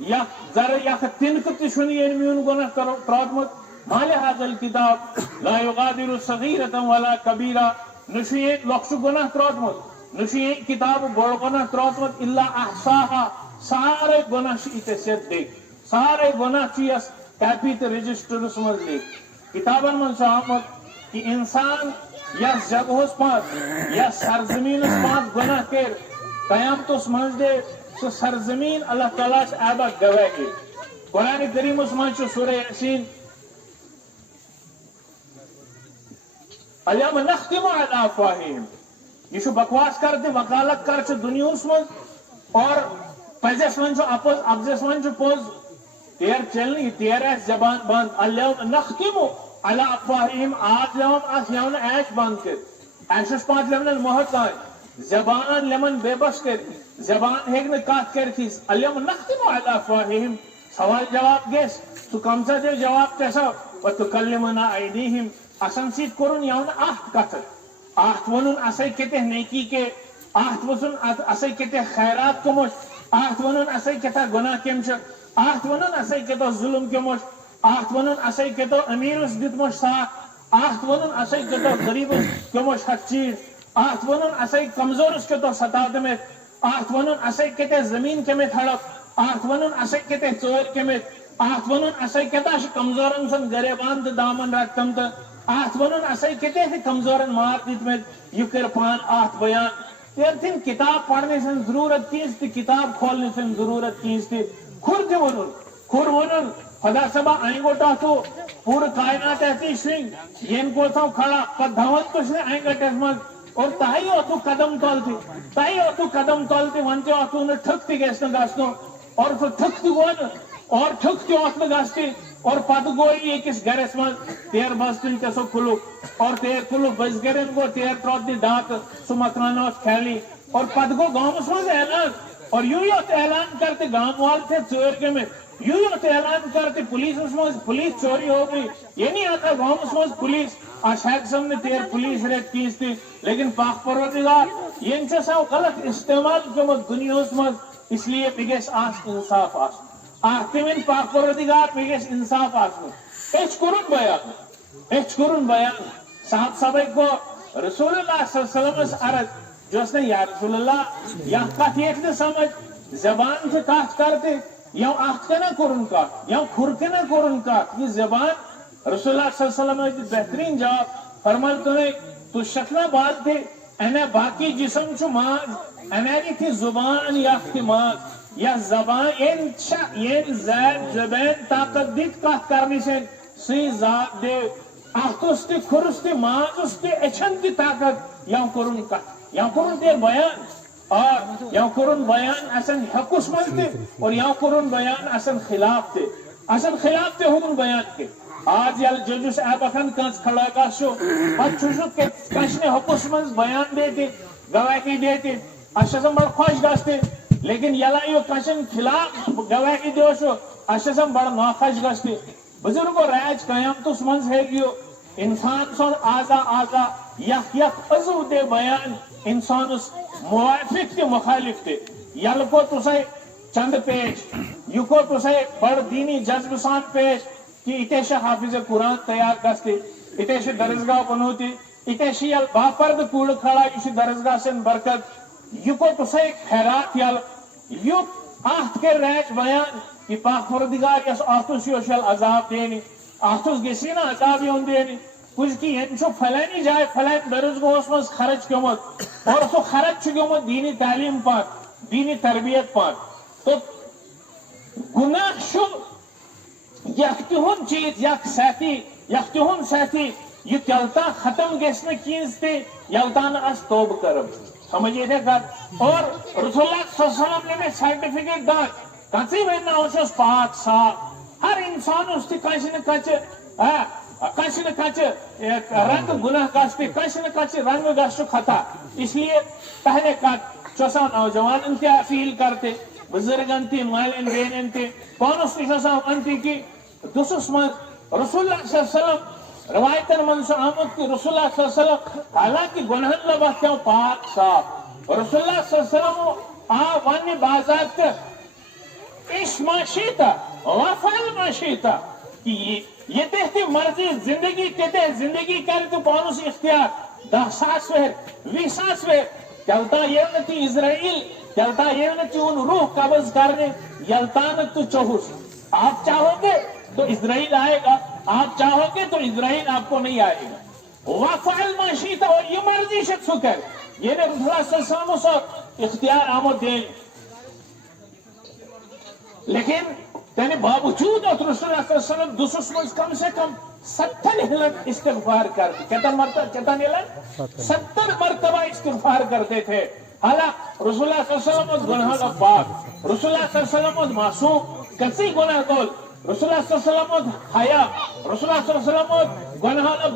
یا ذرا یا تنک تشن ین میون گناہ تراتمت مال هذا الكتاب لا يغادر صغيرة ولا كبيرة نشی لوکش گناہ تراتمت نشی کتاب بڑ گناہ تراتمت الا احصاها سارے گناہ ات سیت دے سارے گناہ چیس کاپی تو رجسٹرس مز لے کتابن من آمت کہ انسان یا جگہس پانچ یا سرزمین پانچ گناہ کر قیامتس مز دے سو سرزمین اللہ تعالیٰ آبا گواہ قرآن کریم من سورہ یاسین الیوم نختم علی افواہہم یہ بکواس کرتے وکالت کر دنیا من اور پزس ون اپز افزس ون پوز تیر چلنی تیر زبان بند الیوم نختم علی افواہہم آج لیوم آس لیون ایش بند کر ایشس پانچ لیون محت آئی زبان لیمن بے بس کر زبان ہیک نے کات کر تھی الیوم نختم علی افواہہم سوال جواب گیس تو کم سا دے جواب کیسا وتکلمنا ایدیہم اسن سیت کرن یون آہت کتر آہت ونن اسے کتے نیکی کے آہت ونن اسے کتے خیرات کموش آہت ونن اسے کتا گناہ کمش آہت ونن اسے کتا ظلم کموش آہت ونن اسے کتا امیر اس دتموش ساک آہت ونن اسے کتا غریب کموش حق چیز آہت ونن اسے کمزور اس کتا ستادمت آہت ونن اسے کتے زمین کمت ہڑپ آہت ونن اسے کتے چور کمت آہت ونن اسے کتا کمزورن سن گریبان دامن رکھتم تا آہت ونن اسے کتے کمزورن مار دیتمت یہ کر پان آہت بیان تیر تین کتاب پڑھنے سے ضرورت کیس تھی کتاب کھولنے سے ضرورت کیس تھی کھر ونن خدا سبا آئیں گوٹا تو پورا کائنات ایسی شوئنگ ین کو تھا کھڑا پر دھون تو شنے آئیں گا ٹیسمت اور تاہی ہوتو قدم تولتی ونتے ہوتو انہیں ٹھکتی گیسنا گاستوں اور پھر ٹھکتی گون اور ٹھکتی ہوتنا گاستی اور پت گوئی ایکس گرس من تیر بستن تسو کھلو اور تیر کھلو بس گرن کو تیر تروت دی ڈاک سو مکانہ اس کھیلی اور پت گو گاؤں اس اعلان اور یوں اعلان کرتے گاؤں وال تھے چور کے میں یوں اعلان کرتے پولیس چوری ہو گئی یہ نہیں آتا گاؤں اس پولیس آشاک سمنے تیر پولیس ریت کیس تھی لیکن پاک پروردگار یہ ان سے سو غلط استعمال کمت دنیا اس اس لیے بگیس آس انصاف آس آتمین پاک پروردگار بگیس انصاف آس ایچ کرن بیان صاحب صبح کو رسول اللہ صلی اللہ علیہ وسلم عرض جو اس نے یا رسول اللہ یا کت ایک نے سمجھ زبان سے کات کرتے یا آخ کے نہ کرن کا یا کھر کے نہ کرن کا یہ زبان رسول اللہ صلی اللہ علیہ وسلم بہترین جواب فرمال تمہیں تو شکلہ بات تھے انہیں باقی جسم چو ماغ انہیں تھی زبان یا اختماغ یا زبان این زید زبین طاقت دیت کات کرنی سے سی ذات دے آختستی کھرستی ماغستی اچھنتی طاقت یا کرن کا یا کرن دیر بیان اور یا کرن بیان اصلا حقس ملتے اور یا کرن بیان اصلا خلاف تے حکم بیان کے آج یل ججس ایبکن کنس کھڑا کا شو پچھوشو کے کشنے حقس منز بیان دیتے گواہی دیتے اشتم بڑا خوش گاستے لیکن یلا یہ کشن خلاف گواہی دیو شو اشتم بڑا ناخوش گاستے بزرگو ریج قیامتس منز ہے گیو انسان سن آزا یک عضو دے بیان انسان اس موافق تے مخالف تے یل کو تسے چند پیش یہ کو تسے بڑ دینی جذب سان پیش کہ اتیش حافظ قرآن تیار کرتے اتیش درسگاہ بنوتی اتیش یل باپرد کوڑ کھڑا اسی درسگاہ سے برکت یہ کو تسے خیرات یل یہ آہت کے ریج بیان کہ پاک پروردگار یس آہتوس یوشل عذاب دینی آہتوس گسی نا عذاب یون دینی کچھ کی انچو فلانی جائے فلان درسگاہ اس میں خرچ کیومت اور سو خرچ کیومت دینی تعلیم پاک دینی تربیت پاک تو گناہ شو یختہن چیز یختہن ساتھی یہ تلتا ختم گیسنے کیز تے یلتان اس توب کرم سمجھے تھے کر اور رسول اللہ صلی اللہ علیہ وسلم نے میں سرٹیفکیٹ دان کسی وینا اس پاک صاحب ہر انسان اس تی کسی نہ کچھ رنگ گناہ کاستے کسی نہ کچھ رنگ گاشو خطا اس لیے پہلے کات چوسا نوجوان انتے فیل کرتے بزرگ انتی مالین بین انتی پانوس نشوسا انتی کی دوسرس من رسول اللہ صلی اللہ علیہ وسلم روایتن منسو آمد کی رسول اللہ صلی اللہ علیہ وسلم حالانکہ گناہن لباتے ہوں پاک صاحب رسول اللہ صلی اللہ علیہ وسلم وانی بازار اِش ماشیتا وفعل ماشیتا کہ یہ تہتی مرضی زندگی تیتے زندگی کر تو پانوس اختیار 10,000 ور 20,000 ور چلتا یہ نتی اسرائیل چلتا یہ نتی ان روح قبض کرنے یلتانت تو چوہس آپ چاہو گے تو اسرائیل آئے گا آپ چاہو گے تو اسرائیل آپ کو نہیں آئے گا وفعل ماشیتا اور یہ مرضی شد سکر یہ نے رسول اللہ صلی اللہ علیہ وسلم اختیار آمد دیں لیکن تینے باوجود اور رسول اللہ صلی اللہ علیہ وسلم دوسرس میں کم سے کم 70 ہلن استغفار کرتے کہتا نیلن 70 مرتبہ استغفار کرتے تھے حالانکہ رسول اللہ صلی اللہ علیہ وسلم گناہ پاک رسول اللہ صلی اللہ علیہ وسلم معصوم کسی گناہ کول رسول اللہ صلی اللہ علیہ وسلم حیا رسول اللہ صلی اللہ علیہ وسلم گناہ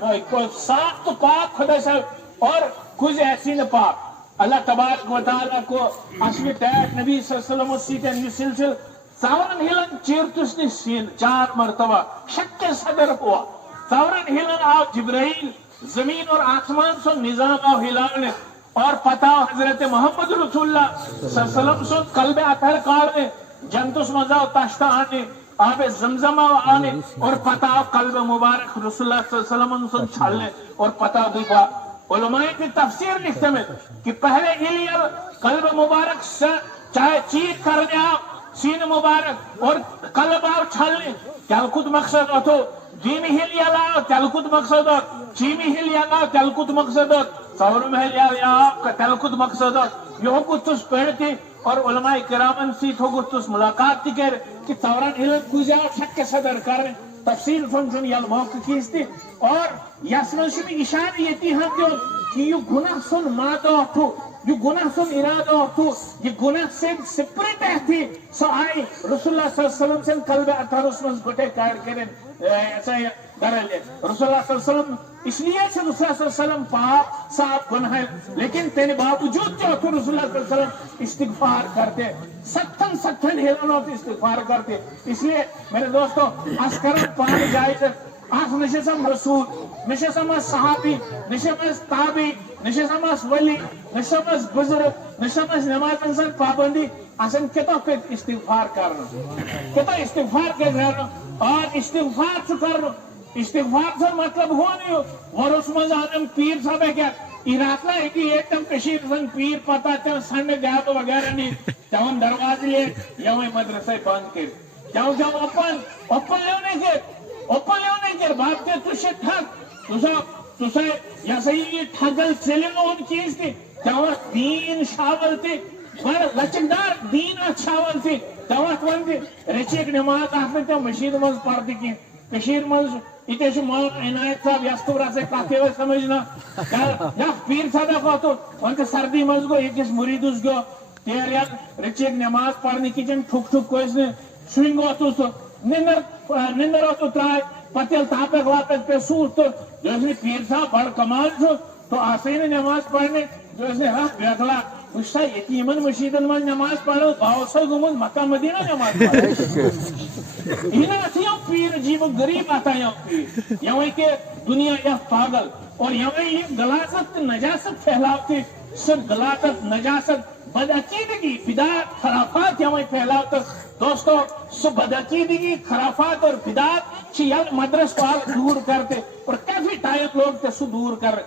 بالکل صاف تو پاک خدا صاحب اور کچھ ایسی نہ پاک اللہ تبارک و تعالیٰ کو اصلی تیٹ نبی صلی اللہ علیہ وسلم سیتن یہ سلسل ثورن ہلن چیرتس نے سین 4 مرتبہ شک صدر ہوا ثورن ہلن آو جبرائیل زمین اور آسمان سے نظام آو ہلانے اور پتا حضرت محمد رسول اللہ صلی اللہ علیہ وسلم سے قلب اطہر کارنے جنتس مزاو تاشتا آنے آب زمزم آنے اور پتا قلب مبارک رسول اللہ صلی اللہ علیہ وسلم سے چھالنے اور پتا دیپا علماء کی تفسیر لکھتے میں کہ پہلے ہلیل قلب مبارک سے چاہے چیر کرنے آؤ سین مبارک اور قلب آؤ چھالنے کل کچھ مقصد ہو تو دیمی ہلیل آؤ کل کچھ مقصد ہو چیمی ہلیل آؤ کل کچھ مقصد ہو سورم ہلیل آؤ کل کچھ مقصد ہو یہ کچھ تس پڑھتی اور علماء کرامن سیت ہو کچھ تس ملاقات تی کر کہ سورن ہلن کچھ آؤ شک صدر کرنے تفصیل فنکشن یا موقع کیستی اور یاسمن شمی اشارہ یہ ہم جو کہ یہ گناہ سن مادہ تو یہ گناہ سن ارادہ تو یہ گناہ سے سپریٹ تھی سو آئی رسول اللہ صلی اللہ علیہ وسلم سے قلب اطہر اس میں گھٹے کار کریں ایسا درلے رسول اللہ صلی اللہ علیہ وسلم اس لیے سے رسول اللہ صلی اللہ علیہ وسلم پاک صاحب گناہ ہے لیکن تینے باوجود جو تو رسول اللہ صلی اللہ علیہ وسلم استغفار کرتے ستن ہلنوں سے استغفار کرتے اس لیے میرے دوستو اسکرم پان جائز آخ نشسم رسول نشسم صحابی نشسم تابی نشسم ولی نشسم بزرگ نشسم نماز انسان پابندی اصلا کتا پہ استغفار کرنا کتا استغفار کرنا اور استغفار چو کرنا استغفار سے مطلب ہو نہیں ہو اور اس مزانم پیر صاحب ہے کیا اراتنا ہے کہ ایک دم کشیر سن پیر پتا چاہاں سنڈ گیا تو وغیرہ نہیں چاہاں درواز لئے یا وہ مدرسہ بند کر چاہاں اوپن لیونے کے بات کے تُشے ٹھگ تُسے یا صحیح یہ ٹھگل چلے ان چیز تھی چاہاں دین شاول تھی بڑا لچکدار دین اچھاول تھی چاہاں تھی رچیک نماز آخر تھا مشید مز پڑھتی کی کشیر مز اتے شو مولانا عنایت صاحب یستورا سے کافی ہوئے سمجھنا یا پیر صاحب کو تو ان کے سردی مز کو ایک اس مرید اس کو تیر یا رچیک نماز پڑھنے کی جن ٹھک کو اس نے شوئنگ ہوتو سو نندر ہوتو ترائے پتیل تاپک واپس پہ سور تو جو اس نے پیر صاحب بڑھ کمال چھو تو آسین نماز پڑھنے جو اس نے رکھ بیخلا مجھتا یتیمن مشیدن من نماز پڑھو باوسا گمن مکہ مدینہ نماز پڑھو انہیں اتیاں پیر جیب غریب آتا ہے پیر یہاں کہ دنیا یا پاگل اور یہاں یہ غلاظت نجاست پھیلاوتی سب غلاظت نجاست بدعقیدگی بدعات خرافات یہاں پھیلاوتا دوستو سب بدعقیدگی خرافات اور بدعات چیل مدرس کو آپ دور کرتے اور کافی ٹائم لوگ تے سو دور کر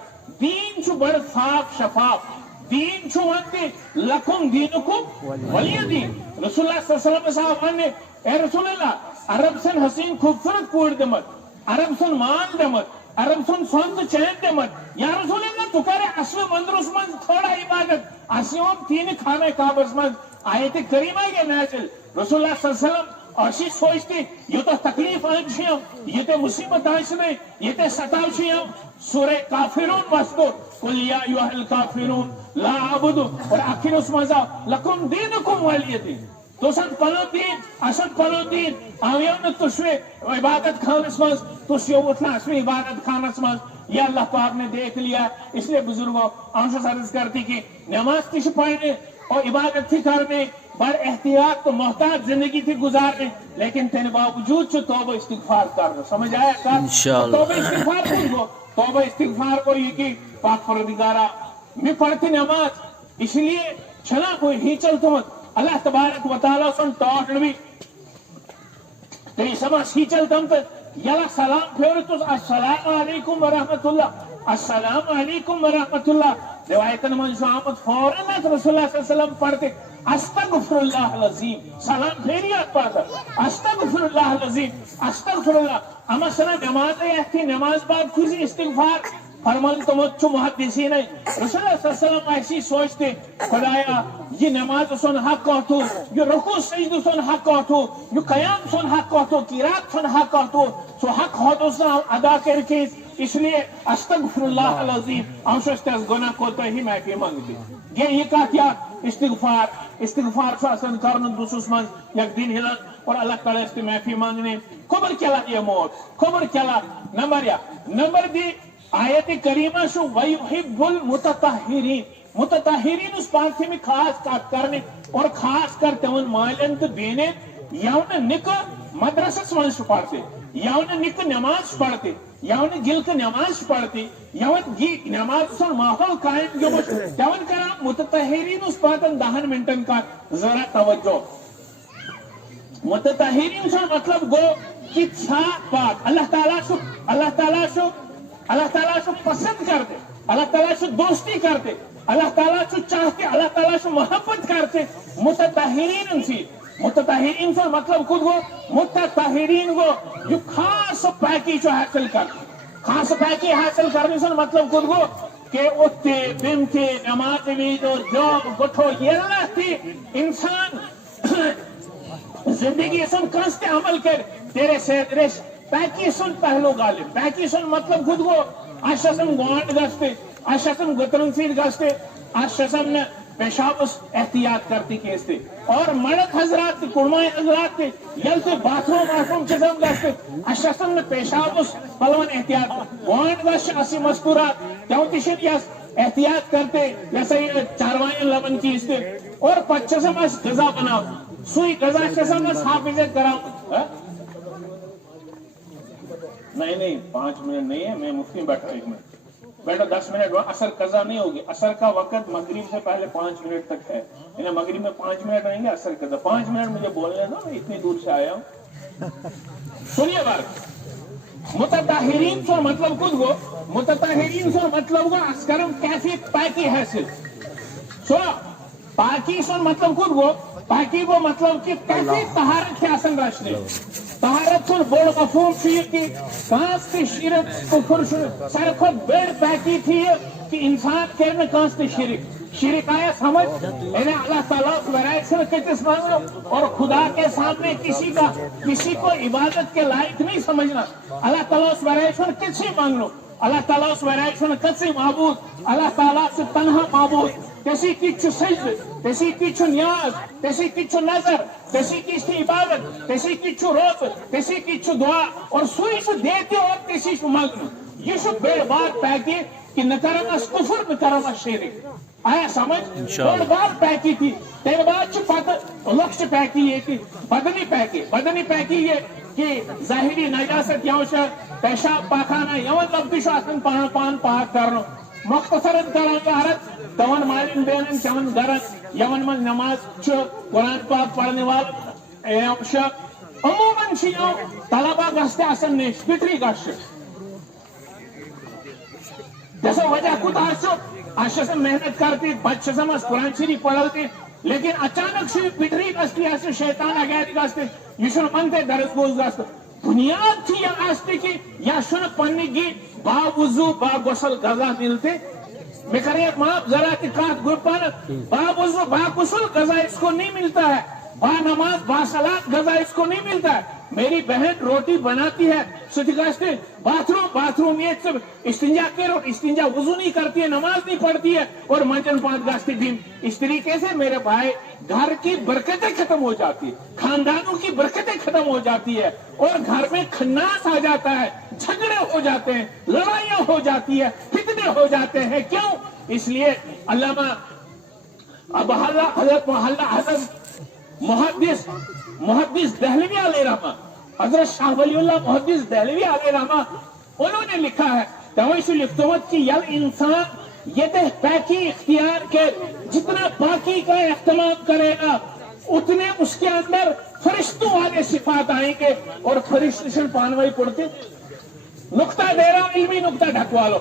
دین چھو بڑھ صاف شفاف دین چھو وانتے لکم دینکم ولی دین رسول اللہ صلی اللہ علیہ وسلم صاحب نے اے رسول اللہ عرب سن حسین خوبصورت کوڑ دمت عرب سن مان دمت عرب سن سونت چین دمت یا رسول اللہ تو کرے اسو مندرس من تھوڑا عبادت اسیوم تین کھانے کعبس من آیت کریمہ یہ نازل رسول اللہ صلی اللہ علیہ وسلم اشی سوچتی یہ تو تکلیف آنچیاں یہ تو مصیبت آنچنے یہ تو ستاوشیاں سورہ کافرون مذکور قل یا ایھا الکافرون لا عبد اور آخر اس مزا لکم دینکم ولی دین تو سن پنو دین اصل پنو دین آویان تشوی عبادت خانس مز تشوی اتنا اسوی عبادت خانس مز یہ اللہ پاک نے دیکھ لیا اس لیے بزرگوں آنشہ عرض کرتی کہ نماز تیش پڑھنے اور عبادت تھی کرنے بڑھ احتیاط تو محتاط زندگی تھی گزارنے لیکن تینے باوجود چھو توبہ استغفار کرنا سمجھ آیا کر توبہ استغفار کو توبہ استغفار کو یہ کہ پاک پروردگارہ میں پڑھتی نماز اس لیے چھنا کوئی ہی چلتا ہوں Allah tabarak wa ta'ala son taught me. Teri sama sichal tam te yala salam pherutus assalamu alaikum wa rahmatullah. Assalamu alaikum wa rahmatullah. Riwayatan man Muhammad fauran Rasulullah sallallahu alaihi wasallam padte astaghfirullah alazim. Salam pheriyat padta. Astaghfirullah alazim. Astaghfirullah. Ama sana namaz ayati namaz baad kuzi istighfar. فرمان تو مچو محدثین ہے رسول اللہ صلی اللہ علیہ وسلم ایسی سوچتے خدایا یہ نماز سن حق کہتو یہ رکوع سجدہ سن حق کہتو یہ قیام سن حق کہتو قرات سن حق کہتو سو حق ہوتو سن ادا کر کے اس لیے استغفر اللہ العظیم ہم سوچتے ہیں گناہ کوتا ہی معافی مانگتے یہ کہا کیا استغفار سو اصلا کرن دوسوس من یک دن ہلن اور اللہ تعالیٰ اس معافی مانگنے خبر کیا یہ موت خبر کیا نمبر دی آیت کریمہ شو وَيُحِبُّ الْمُتَطَهِّرِينَ متطہرین اس پارتھی میں خاص کات کرنے اور خاص کر تمن مالن تو بینے یاون نک مدرسہ منش پڑھتے یاون نک نماز پڑھتے یاون گل کے نماز پڑھتے یاون نماز سن ماحول قائم گوش یاون کرا متطہرین اس پاتن 10 منٹن کا ذرا توجہ متطہرین سے مطلب گو کہ صاف پاک اللہ تعالیٰ سے پسند کرتے اللہ تعالیٰ سے دوستی کرتے اللہ تعالیٰ سے چاہتے اللہ تعالیٰ سے محبت کرتے متطہرین سے مطلب خود وہ متطہرین کو جو خاص پیکی جو حاصل کرتے خاص پیکی حاصل کرنے سے مطلب خود وہ کہ اٹھتے بمتے نماز وید اور جوب گٹھو یہ اللہ تھی انسان زندگی سن کنستے عمل کر تیرے سے درش پیکی سن پہلو غالب پیکی سن مطلب خود کو آشاسم گوانڈ گستے آشاسم گترن سید گستے آشاسم نے پیشاب اس احتیاط کرتی کیستے اور مرد حضرات کڑمائی حضرات تے یلتے باتھروم چیزم گستے آشاسم نے پیشاب اس پلوان احتیاط گوانڈ گستے اسی مستورات کیوں تیشن یس احتیاط کرتے جیسے یہ چاروائیں لبن کیستے اور پچھسم اس غذا بناو سوئی غذا چیزم نے حافظت کراؤ نہیں 5 منٹ نہیں ہے میں مفتی بیٹھا 1 منٹ بیٹھا 10 منٹ اثر قضا نہیں ہوگی اثر کا وقت مغرب سے پہلے 5 منٹ تک ہے یعنی مغرب میں 5 منٹ رہیں گے اثر قضا 5 منٹ مجھے بولنے دو میں اتنی دور سے آیا ہوں سنیے بات متطہرین سے مطلب خود کو متطہرین سے مطلب کو اسکرم کیسی پاکی حاصل سنا پاکی سے مطلب خود کو پاکی کو مطلب کہ کیسی طہارت کے حاصل راشنے طہارت سن بول مفہوم شیر کی کانس کی شرک کفر سر خود بیڑ پیکی تھی کہ انسان کرنے کانس کی شرک آیا سمجھ انہیں اللہ تعالیٰ ورائٹ سے کتس مانگو اور خدا کے سامنے کسی کو عبادت کے لائق نہیں سمجھنا اللہ تعالیٰ ورائٹ سے کسی مانگو اللہ تعالیٰ ورائٹ سے کسی معبود اللہ تعالیٰ سے تنہا معبود کسی کچھ سجد کسی کچھ نیاز کسی کچھ نظر کسی کچھ عبادت کسی کچھ روز کسی کچھ دعا اور سوئی سے دیتے اور کسی سے مانگنا یہ سب بے بات پیکی کہ نکرم اس کفر نکرم اس شرک آیا سمجھ بڑ بات پیکی تھی تیرے بات چھ پتہ لکش پیکی یہ تھی بدنی پیکی یہ کہ ظاہری نجاست یوشا پیشاب پاکانا یون لبتشو اصلا پان پاک کرنو مختصراً کران کا عرض تون مالین بینن چون گرن یون من نماز چھو قرآن پاک پڑھنے والا عموماً چیوں طلبہ گستے اصلا نیش پتری گشت جیسا وجہ کت آشو سے محنت کرتی بچے سمجھ قرآن شریف پڑھلتی لیکن اچانک سے پتری گستی ایسے شیطان اگیری گستے یہ شن منتے درس گوز گستے بنیاد تھی یہ آستے کی یا شن پنی گی با وضو با غسل غذا ملتے میں کرے معاف ذرا کی کات گرپانت با وضو با غسل غذا اس کو نہیں ملتا ہے با نماز با صلاۃ غذا اس کو نہیں ملتا ہے میری بہن روٹی بناتی ہے ستگاستے باتھروم یہ سب استنجا کرو استنجا وضو نہیں کرتی ہے نماز نہیں پڑھتی ہے اور منجن پانچ گاستے دن اس طریقے سے میرے بھائی گھر کی برکتیں ختم ہو جاتی ہے خاندانوں کی برکتیں ختم ہو جاتی ہے اور گھر میں خناس آ جاتا ہے جھگڑے ہو جاتے ہیں لڑائیاں ہو جاتی ہے فتنے ہو جاتے ہیں کیوں اس لیے علامہ حضرت محدث دہلوی علیہ رحمہ حضرت شاہ ولی اللہ محدث دہلوی علیہ رحمہ انہوں نے لکھا ہے تویش لفتوت کی یل انسان یہ پیکی اختیار کے جتنا پاکی کا اہتمام کرے گا اتنے اس کے اندر فرشتوں والے صفات آئیں گے اور فرشتے پانوائی پڑھتے نقطہ دے رہا ہوں علمی نقطہ ڈھکوالو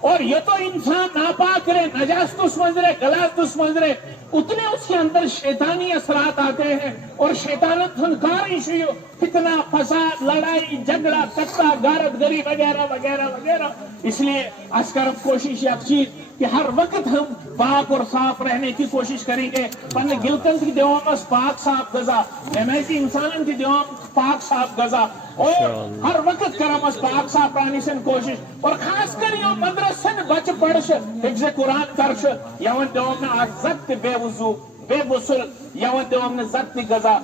اور یہ تو انسان ناپاک رہے نجاست اس منظرے غلط اس منظرے اتنے اس کے اندر شیطانی اثرات آتے ہیں اور شیطانت فنکاری شیو فتنہ فساد لڑائی جھگڑا کتا غارت گری وغیرہ وغیرہ وغیرہ. اس لیے آج کرب کوشش یک چیز کہ ہر وقت ہم پاک اور صاف رہنے کی کوشش کریں گے. پن گلکن کی دیوام پاک صاف غذا نمازی انسانن کی دیوام پاک صاف غذا اور ہر وقت کرم پاک صاف رہنے سے کوشش اور خاص کر یہ مدرسن بچ پڑش حفظ قرآن کرش یون دیوام عزت بے وضو بے غسل یون دیوام زت غذا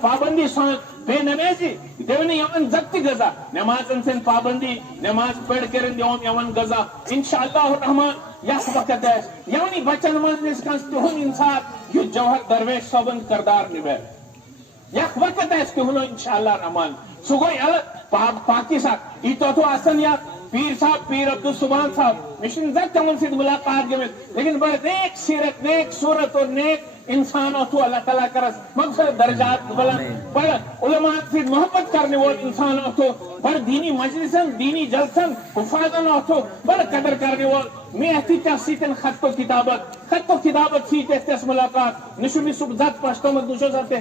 پابندی سان بے نمازی دیونی یون زت غذا نمازن سے پابندی نماز پڑھ کر دیوام یون غذا انشاءاللہ الرحمن یس وقت ہے یونی بچن مجلس کنس تہن انسان یہ جوہر درویش صاحبن کردار نبے یک وقت ہے اس کے ہنو انشاءاللہ الرحمن سو گوئی پاکی صاحب یہ تو آسن یا پیر صاحب پیر عبدالسبحان صاحب مشن زد تمن سے ملاقات گمت لیکن بڑے نیک سیرت نیک صورت اور نیک انسان تو اللہ تعالیٰ کرس مقصد درجات بلند بڑے علماء سے محبت کرنے والے انسان تو بڑے دینی مجلسن دینی جلسن حفاظن تو بڑے قدر کرنے والے میں احتی تحسیتن خط و کتابت سیتے اس ملاقات نشمی صبح ذات پاشتہ مد نشو ذاتے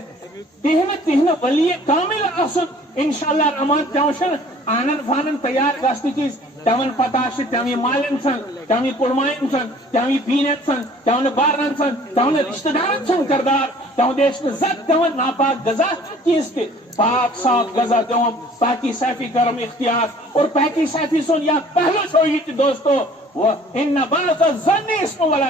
تہنا ولی کامل آسد انشاءاللہ رحمان تیوشن آنن فانن تیار گاستی چیز تیون پتاش تیوی مالن سن تیوی قرمائن سن تیوی بینن سن تیون بارن سن تیون رشتہ دارن سن کردار تیون دیشن زد تیون ناپاک غذا چیز تے پاک صاف غذا تیون پاکی صافی کرم اختیار اور پاکی صافی سن یا پہلو شوئی تھی دوستو ان بعض الظن اسم ولا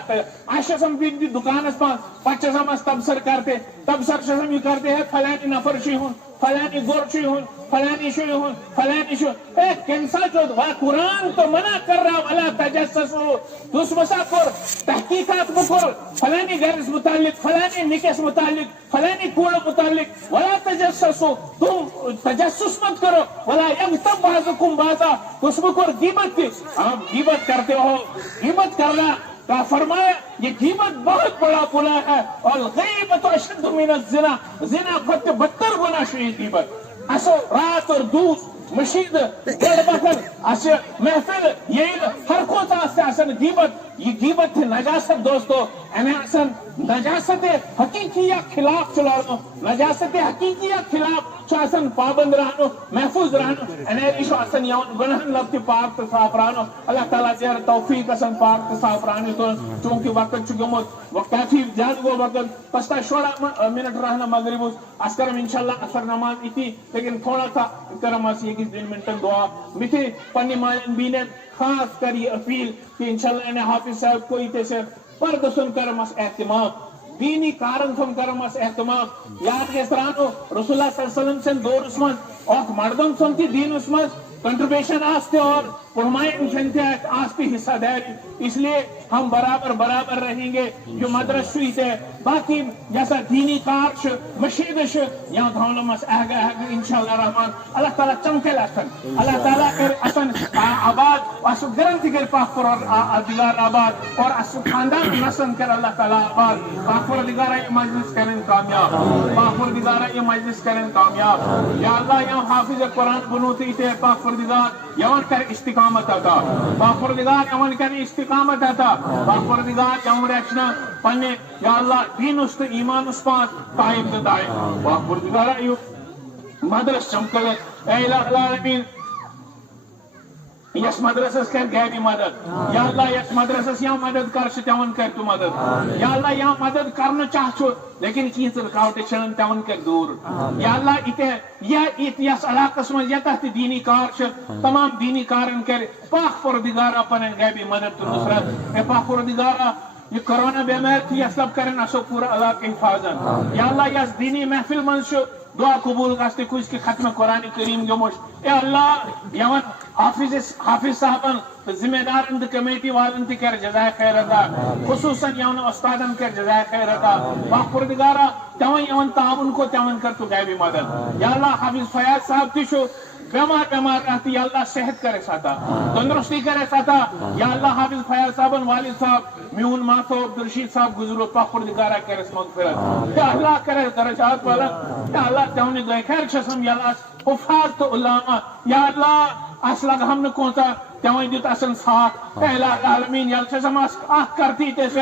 اشسم بھی دکان اس پچس ہم تبصر کرتے تبصر شسم یہ کرتے ہیں فلانی نفر شی ہوں فلانی گور شی ہوں فلانی شی ہوں فلانی شی اے کنسا جو قرآن تو منع کر رہا ولا تجسسو دوس مسافر تحقیقات بکر فلانی غیر اس متعلق فلانی نکس متعلق فلانی کوڑ متعلق ولا تجسسو تم تجسس مت کرو ولا یغتب بعضکم بعضا دوس بکر غیبت کی آپ غیبت کرتے ہو غیبت کرنا کا فرمایا یہ غیبت بہت بڑا گناہ ہے اور غیبت اشد من الزنا زنا بہت بدتر گناہ ہے غیبت اسو رات اور دودھ مشید گڑ بکر اس محفل یہ ہر کو آسن غیبت یہ غیبت نجاست دوستو انہیں اصل نجاست حقیقی یا خلاف چلاؤ نجاست حقیقی یا خلاف چاسن پابند رہنو محفوظ رہنو انہیں ایشو اصل یون گناہن لبتی پاک صاف رہنو اللہ تعالیٰ جہر توفیق اصل پاک صاف رہنو تو چونکہ وقت چکمت وقت کافی زیادہ گو وقت پستا شوڑا منٹ رہنا مغرب اس کرم انشاءاللہ اثر نماز ایتی لیکن تھوڑا سا کرم اس یہ دن منٹن دعا میٹھے پنی مالن بینت خاص کری اپیل کہ انشاءاللہ انہیں حافظ صاحب کو ایتے سے پرد سن کرم اس احتمام دینی کارن سن کرم اس احتمام یاد کے سرانو رسول اللہ صلی اللہ علیہ وسلم سے دور اسمان اور مردم سنتی دین اسمان کنٹریبیشن آستے اور قرمائن سنتے آستی حصہ داری اس لیے ہم برابر رہیں گے جو مدرس شوئی تھے باقی جیسا دینی کارش مشیدش یہاں دھونم اس اہگا انشاءاللہ رحمان اللہ تعالیٰ چمکے لسن اللہ تعالیٰ کر اسن آباد اسو گرنتی کر پاک پر دیگار آباد اور اسو خاندان نسن کر اللہ تعالیٰ آباد پاک پر دیگارہ یہ مجلس کریں کامیاب پاک پر دیگارہ یہ مجلس کریں کامیاب یا اللہ یہاں حافظ قرآن بنوتی تھے پاک پر دیگار یون کر استقامت آتا پاک پر دیگار یون کر استقامت آتا پاک پر دیگار یون رکھنا پنے یا اللہ دین است ایمان اس پاس قائم دائیں پاک پر دیگارہ یہ مدرس چمکلت اے الہ العالمین یس مدرسس کر گیبی مدد یا اللہ یس مدرسس یا مدد کر تمن کر تو مدد یا اللہ یا مدد کرنا چاہو لیکن کینچ رکاوٹ چلن تمن کر دور یا اللہ یس علاقس من یتھ دینی کار تمام دینی کارن کر پاک پروردگارا پنن گیبی مدد تو نصرت اے پاک پروردگارا یہ کرونا بیمار تھی یہ سب کرن اسو پورا علاقہ حفاظت یا اللہ یس دینی محفل من دعا قبول گاشتے کچھ کہ ختم قرآن کریم گموش یا اللہ یمن حافظ صاحبن ذمہ دارن تو کمیٹی والن تہ کر جزائے خیر عطا، خصوصاً یمن استادن کر جزائے خیر عطا، پاک پروردگارا تمن یمن تعاون کو تمن کر تو غیبی مدد. یا اللہ حافظ فیاض صاحب تہ بیمار رہتی، یا اللہ صحت کرے ساتا، تندرستی کرے ساتا. یا اللہ حافظ فیاض صاحبن والد صاحب میون ماتو عبدالرشید صاحب گزرو، پاک پروردگارا کرس مغفرت. یا اللہ کرے درجات بلند. یا اللہ تمن دعائے خیر چھسم. یا اللہ حفاظ تو علامہ، یا اللہ اس لگ ہم نے کونسا تمہیں دیت اصل ساتھ. اے الہ العالمین یا چھسم اخ کرتی تیسے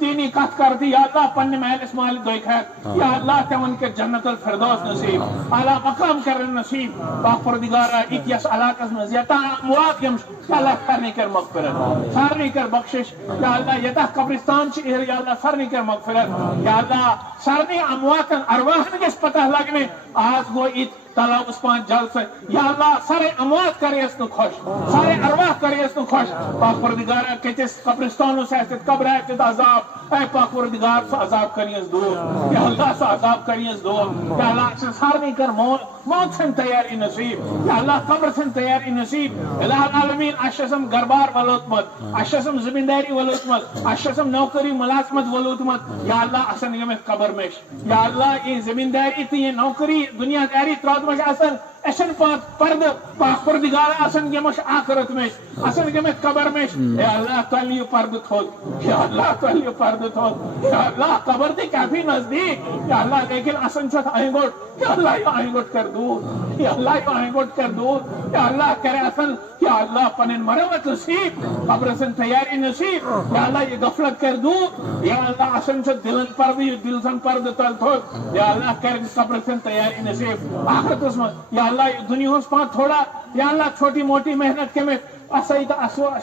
دینی کت کرتی. یا اللہ پنہ محلس مال دعائے خیر. یا اللہ تمن کے جنت الفردوس نصیب، اعلیٰ مقام کرن نصیب. پاک پروردگارا اتیس علاقس میں یتا اموات یم یا اللہ سارنی کر مغفرت، سارنی کر بخشش. یا اللہ یتا قبرستان چھ یا اللہ سارنی کر مغفرت. یا اللہ سارنی امواتن ارواحن گس پتہ لگنے آج گو ات تلاؤ اس پانچ جل سے. یا اللہ سارے اموات کرے اس نو خوش، سارے ارواح کرے اس نو خوش. پاک پروردگارا کتس قبرستانوں سے ایسے قبر ہے عذاب، اے پاک پروردگار سو عذاب کریس دور. یا اللہ سو عذاب کریس دور. یا اللہ سے سارنی کر موت سن تیاری نصیب. یا اللہ قبر سن تیاری نصیب. الہ العالمین اشسم گربار ولوتمت، اشسم زمینداری ولوتمت، اشسم نوکری ملازمت ولوتمت. یا اللہ اسن یمت قبر مش. یا اللہ یہ زمینداری تھی، یہ نوکری دنیا داری تراد مش اسن اشن پرد پاک پروردگارا اسن یمش آخرت مش، اسن یمت قبر مش. یا اللہ تعالی پرد تھود. یا اللہ تعالی پرد تھود. یا اللہ قبر تے کافی نزدیک. یا اللہ لیکن اسن چھت آئیں گوٹ. یا اللہ یہ آئیں گوٹ کر دور. یا اللہ یہ آئیں گوٹ کر دور. یا اللہ کرے اسن یا اللہ پنن مرمت نصیب، قبر سن تیاری نصیب. یا اللہ یہ غفلت کر دور. یا اللہ اسن چھت دلن پرد دل سن پرد تل تھود. یا اللہ کرے قبر سن تیاری نصیب آخرت اس میں. یا اللہ یہ دنیا اس پاس تھوڑا یا اللہ چھوٹی موٹی محنت کے میں اسید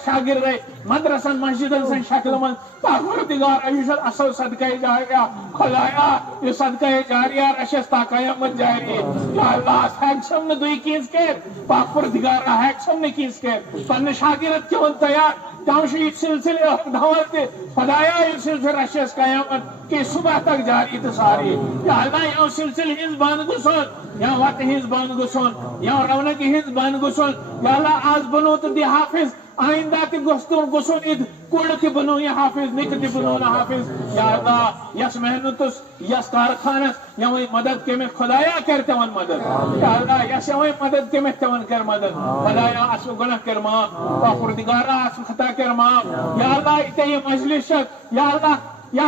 شاگر رہے مدرسن مسجدن سن شکل من. پاک پروردگار ایشت اصل صدقہ جاریہ خلایا یہ صدقہ جاریہ رشستہ قیامت جاری. یا اللہ ہیکسم نے دوئی کیز کر، پاک پروردگار ہیکسم نے کیز کر پن شاگرت کے ون تیار تمشی سلسلے دھوالتے خدایا یہ سلسلے رشست قیامت کہ صبح تک جاری تساری. یا اللہ یہ سلسلے ہنز بان گسون، یا وقت ہنز بان گسون، یا رونق ہنز بان گسون. یا اللہ آج بنو تو دی حافظ، آئندہ تی گسون اد کوڑ تی بنو یہ حافظ، نک تی بنو نا حافظ. یا اللہ یس محنتس یس کارخانس یا وہی مدد کے میں خدایا کرتے ون مدد. یا اللہ یس وہی مدد کے میں تون کر مدد. خدایا اسو گناہ کر ماں، پاک پروردگارا اسو خطا کر ماں. یا اللہ اتے یہ مجلس شد. یا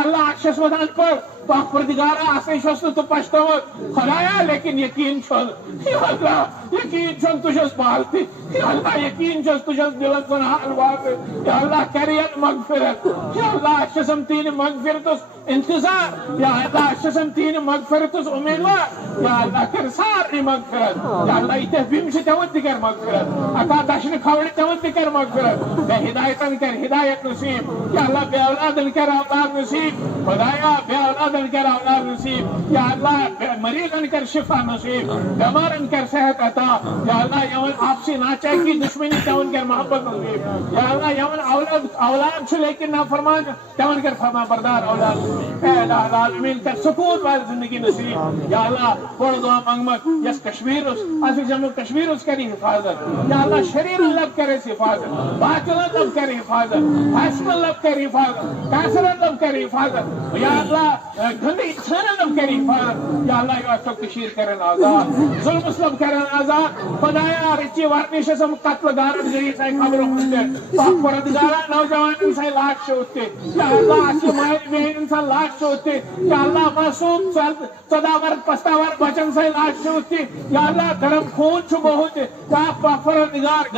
اللہ اکشس ودان پر پاک پروردگارا اسے شست تو پشتوت خدایا لیکن یقین چھل. یا اللہ یقین چھل تجھس بالتی. یا اللہ یقین چھل تجھس دلن کن حال واقع. یا اللہ کریل مغفرت. یا اللہ اکشسم تین مغفرتس انتظار. یا اللہ اکشسم تین مغفرتس امیدوار. یا اللہ کر ساری مغفرت. یا اللہ ایتے بیمشی تیوت دکر مغفرت، اتا دشن کھوڑی تیوت دکر مغفرت. بے ہدایتن کر ہدایت نصیب. یا اللہ بے اولادن کر اولاد نصیب. خدایا بے اولادن کر اولاد نصیب. یا اللہ مریضن کر شفا نصیب، بیمارن کر صحت عطا. یا اللہ یمن آپسی ناچائی کی دشمنی تیون کر محبت نصیب. یا اللہ یمن اولاد چھ لیکن نافرمان تیون کر فرما بردار اولاد. اے الہ العالمین کر سکون والی زندگی نصیب. یا اللہ بڑ دعا مانگمت یس کشمیر اس اسی جمع کشمیر اس کری حفاظت. یا اللہ شریر لب کرے حفاظت، باطل لب کرے حفاظت، حسن لب کرے حفاظت، کافر لب کرے حفاظت. یا اللہ گندی انسان لب کرے حفاظت. یا اللہ یہ وقت کشیر کرن آزاد، ظلم اسلب کرن آزاد. خدایا رچی وارنیش اسم قتل دارت جری سے خبر ہوتے پاک پروردگارا نوجوان انسان لاش ہوتے. یا اللہ اچھی ماہر بہن انسان لاش ہوتے. یا اللہ معصوم صداور پستاور بچن سے لاش ہوتے. یا اللہ گرم خون چھو بہت. یا پاک پروردگار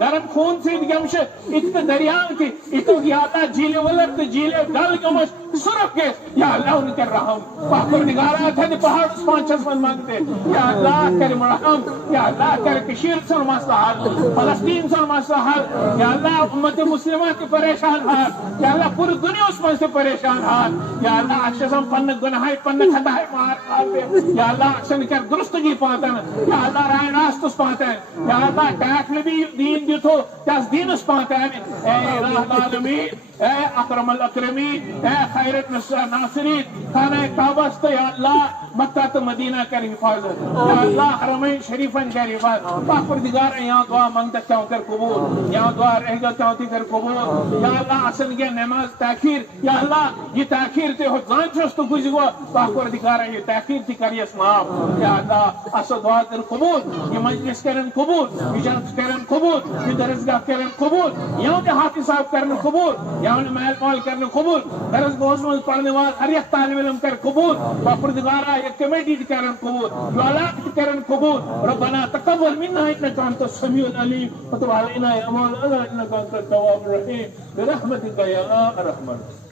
گرم خون سے گمش اتت دریاؤں کی اتو کی آتا جیلے ولد جیلے ڈل گمش سرف کے. یا اللہ ان کر رحم. پاک پروردگارا تھا دی پہاڑ اس پانچس من مانگتے. یا اللہ کر مرحم. یا اللہ کر کشیر سن مسئلہ حل، فلسطین سن مسئلہ حل. یا اللہ امت مسلمہ کی پریشان حال. یا اللہ پوری دنیا اس من سے پریشان حال. یا اللہ اکشسم پن گناہی پن خطائی مار حال دے. یا اللہ اکشن کر درستگی پاتن. یا اللہ رائن راستس پاتن. یا اللہ ٹیک نبی دین دیتو تاس دین اس پاتن. اے الہ العالمین اے اکرم الاکرمین، اے خیرت ناصرین، خانہ کعبہ سے یا اللہ مکہ تو مدینہ کر حفاظت، یا اللہ حرمین شریفن کر حفاظت، پاک پروردگار یہاں دعا مانگتا کیوں کر قبول، یہاں دعا رہ گا کیوں تھی کر قبول، یا اللہ اصل کے نماز تاخیر، یا اللہ یہ تاخیر تے ہو زان چھوست تو گزی گو، پاک پروردگار یہ تاخیر تھی کر یس معاف، یا اللہ اصل دعا کر قبول، یہ مجلس کرن قبول، یہ جلس کرن قبول، یہ درسگاہ کرن قبول، یہاں کے ہاتھ حساب کرن قبول، یہاں نے محل مال کرن قبول، درس گوز میں پڑھنے والا ہر ایک طالب علم کر قبول، پاک پروردگار یہ کمیٹی کرن قبول، دعالات کرن قبول، ربنا تقبل منا انك انت السميع العليم وتب علينا يا مولانا انك انت التواب الرحيم برحمتك يا ارحم الراحمين.